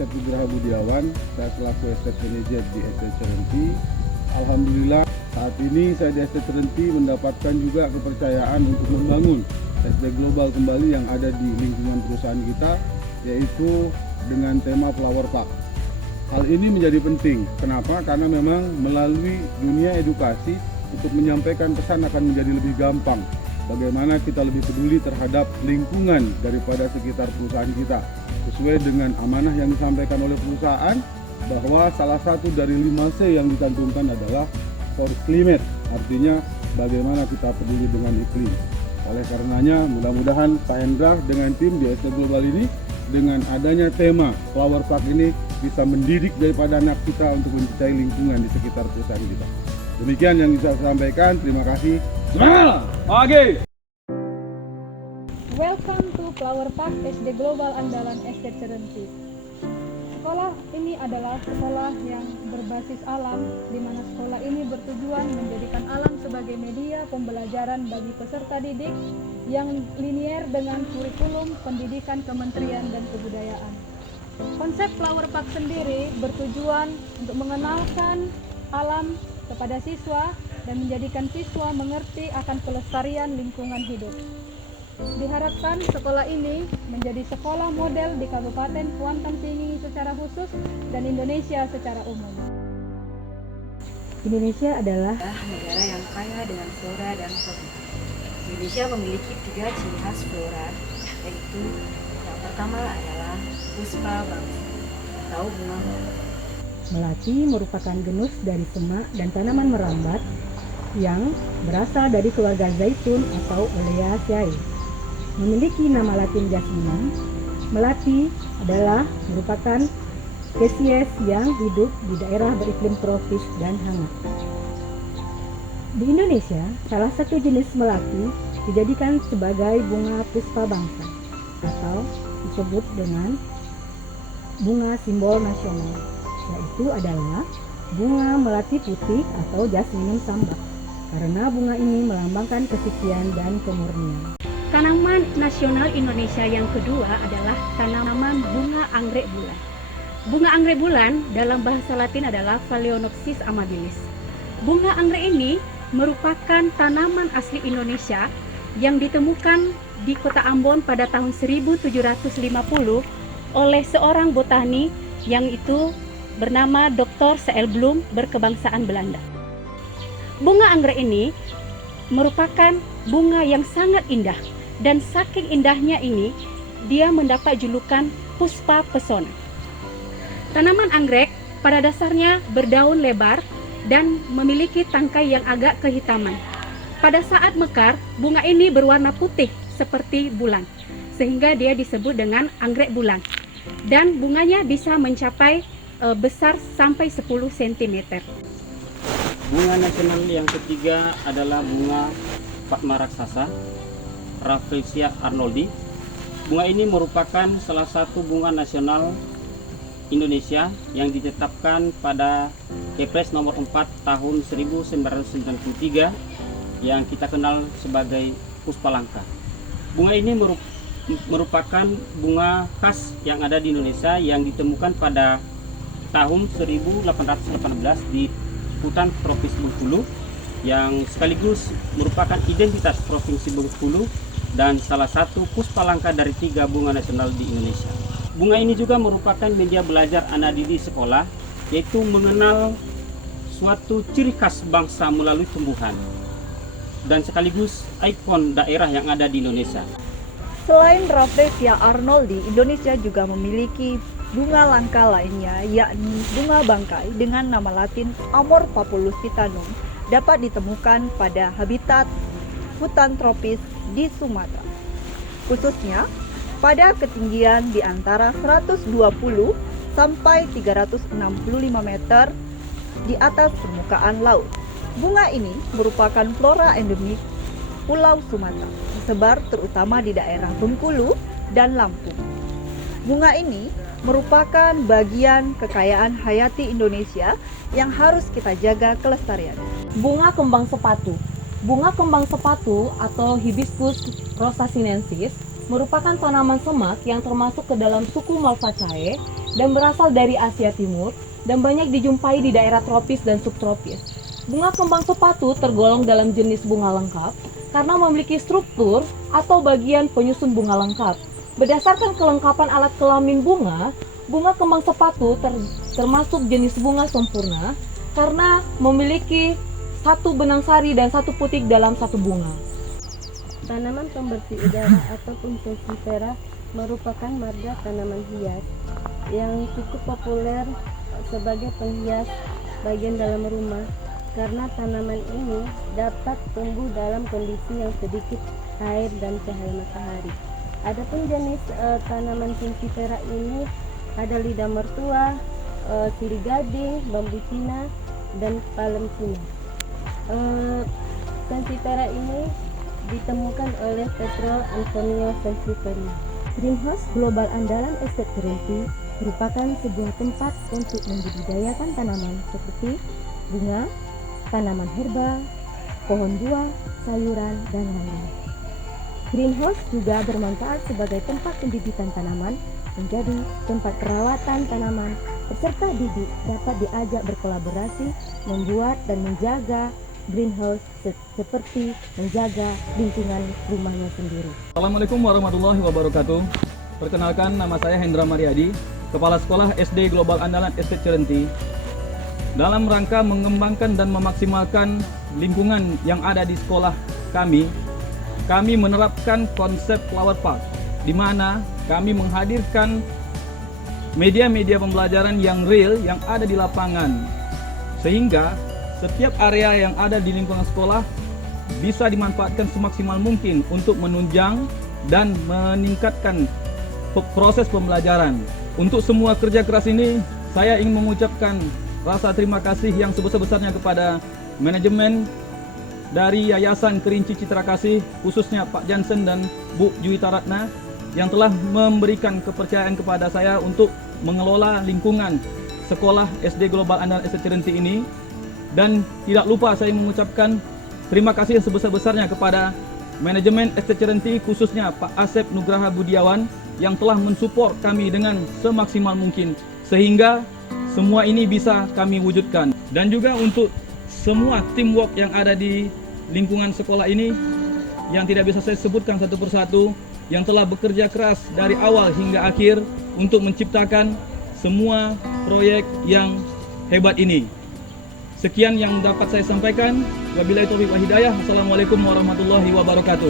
Estet Nugraha Budiawan, saya selaku Estet Manager di Estet Cerenti. Alhamdulillah saat ini saya di Estet Cerenti mendapatkan juga kepercayaan untuk membangun ST Global kembali yang ada di lingkungan perusahaan kita, yaitu dengan tema Flower Park. Hal ini menjadi penting. Kenapa? Karena memang melalui dunia edukasi untuk menyampaikan pesan akan menjadi lebih gampang. Bagaimana kita lebih peduli terhadap lingkungan daripada sekitar perusahaan kita. Sesuai dengan amanah yang disampaikan oleh perusahaan, bahwa salah satu dari 5C yang dicantumkan adalah for climate, artinya bagaimana kita peduli dengan iklim. Oleh karenanya, mudah-mudahan Pak Hendra dengan tim di ST Global ini, dengan adanya tema Flower Park ini, bisa mendidik daripada anak kita untuk mencintai lingkungan di sekitar perusahaan kita. Demikian yang bisa saya sampaikan. Terima kasih. Semangat! Pagi! Welcome to Flower Park SD Global Andalan Estet Cerenti. Sekolah ini adalah sekolah yang berbasis alam, di mana sekolah ini bertujuan menjadikan alam sebagai media pembelajaran bagi peserta didik yang linier dengan kurikulum pendidikan Kementerian dan Kebudayaan. Konsep Flower Park sendiri bertujuan untuk mengenalkan alam kepada siswa dan menjadikan siswa mengerti akan pelestarian lingkungan hidup. Diharapkan sekolah ini menjadi sekolah model di Kabupaten Kuantan Sengingi secara khusus dan Indonesia secara umum. Indonesia adalah negara yang kaya dengan flora dan fauna. Indonesia memiliki 3 ciri khas flora, yaitu yang pertama adalah puspa bangsa atau bunga melati. Melati merupakan genus dari semak dan tanaman merambat yang berasal dari keluarga zaitun atau Oleaceae. Memiliki nama Latin jasminum, melati adalah merupakan spesies yang hidup di daerah beriklim tropis dan hangat. Di Indonesia, salah satu jenis melati dijadikan sebagai bunga puspa bangsa atau disebut dengan bunga simbol nasional, yaitu adalah bunga melati putih atau Jasminum samba, karena bunga ini melambangkan kesucian dan kemurnian. Tanaman nasional Indonesia yang kedua adalah tanaman bunga anggrek bulan. Bunga anggrek bulan dalam bahasa Latin adalah Phalaenopsis amabilis. Bunga anggrek ini merupakan tanaman asli Indonesia yang ditemukan di kota Ambon pada tahun 1750 oleh seorang botani yang itu bernama Dr. C.L. Bloem berkebangsaan Belanda. Bunga anggrek ini merupakan bunga yang sangat indah. Dan saking indahnya ini, dia mendapat julukan puspa pesona. Tanaman anggrek pada dasarnya berdaun lebar dan memiliki tangkai yang agak kehitaman. Pada saat mekar, bunga ini berwarna putih seperti bulan, sehingga dia disebut dengan anggrek bulan. Dan bunganya bisa mencapai besar sampai 10 cm. Bunga nasional yang ketiga adalah bunga Padma raksasa, Rafflesia arnoldi. Bunga ini merupakan salah satu bunga nasional Indonesia yang ditetapkan pada Kepres nomor 4 tahun 1993 yang kita kenal sebagai puspa langka. Bunga ini merupakan bunga khas yang ada di Indonesia yang ditemukan pada tahun 1818 di hutan tropis Bengkulu, yang sekaligus merupakan identitas Provinsi Bengkulu dan salah satu puspa langka dari 3 bunga nasional di Indonesia. Bunga ini juga merupakan media belajar anak didik sekolah, yaitu mengenal suatu ciri khas bangsa melalui tumbuhan dan sekaligus ikon daerah yang ada di Indonesia. Selain Rafflesia arnoldi, Indonesia juga memiliki bunga langka lainnya, yakni bunga bangkai dengan nama Latin Amor papulus titanum, dapat ditemukan pada habitat hutan tropis di Sumatera, khususnya pada ketinggian di antara 120 sampai 365 meter di atas permukaan laut. Bunga ini merupakan flora endemik Pulau Sumatera, tersebar terutama di daerah Bengkulu dan Lampung. Bunga ini merupakan bagian kekayaan hayati Indonesia yang harus kita jaga kelestariannya. Bunga kembang sepatu. Bunga kembang sepatu atau Hibiscus rosasinensis merupakan tanaman semak yang termasuk ke dalam suku Malvaceae dan berasal dari Asia Timur dan banyak dijumpai di daerah tropis dan subtropis. Bunga kembang sepatu tergolong dalam jenis bunga lengkap karena memiliki struktur atau bagian penyusun bunga lengkap. Berdasarkan kelengkapan alat kelamin bunga, bunga kembang sepatu termasuk jenis bunga sempurna karena memiliki satu benang sari dan satu putik dalam satu bunga. Tanaman pembersih udara ataupun Sansevieria merupakan marga tanaman hias yang cukup populer sebagai penghias bagian dalam rumah karena tanaman ini dapat tumbuh dalam kondisi yang sedikit air dan cahaya matahari. Adapun jenis tanaman Sansevieria ini ada lidah mertua, sirih gading, bambu Cina, dan palem Cina. Sansevieria ini ditemukan oleh Petro Antonio Sansevieria. Greenhouse global andalan Estate Cerenti merupakan sebuah tempat untuk membudidayakan tanaman seperti bunga, tanaman herba, pohon buah, sayuran, dan lain-lain. Greenhouse juga bermanfaat sebagai tempat pembibitan tanaman, menjadi tempat perawatan tanaman, peserta didik dapat diajak berkolaborasi, membuat dan menjaga greenhouse seperti menjaga lingkungan rumahnya sendiri. Assalamualaikum warahmatullahi wabarakatuh. Perkenalkan, nama saya Hendra Mariadi, Kepala Sekolah SD Global Andalan Estate Cerenti. Dalam rangka mengembangkan dan memaksimalkan lingkungan yang ada di sekolah kami menerapkan konsep Flower Park, di mana kami menghadirkan media-media pembelajaran yang real yang ada di lapangan, sehingga setiap area yang ada di lingkungan sekolah bisa dimanfaatkan semaksimal mungkin untuk menunjang dan meningkatkan proses pembelajaran. Untuk semua kerja keras ini, saya ingin mengucapkan rasa terima kasih yang sebesar-besarnya kepada manajemen dari Yayasan Kerinci Citra Kasih, khususnya Pak Jansen dan Bu Juwita Ratna, yang telah memberikan kepercayaan kepada saya untuk mengelola lingkungan sekolah SD Global Andalan Estate Cerenti ini. Dan tidak lupa saya mengucapkan terima kasih yang sebesar-besarnya kepada manajemen Estate Cerenti, khususnya Pak Asep Nugraha Budiawan, yang telah mensupport kami dengan semaksimal mungkin sehingga semua ini bisa kami wujudkan. Dan juga untuk semua teamwork yang ada di lingkungan sekolah ini yang tidak bisa saya sebutkan satu persatu, yang telah bekerja keras dari awal hingga akhir untuk menciptakan semua proyek yang hebat ini. Sekian yang dapat saya sampaikan. Wabillahi taufiq wal hidayah. Assalamualaikum warahmatullahi wabarakatuh.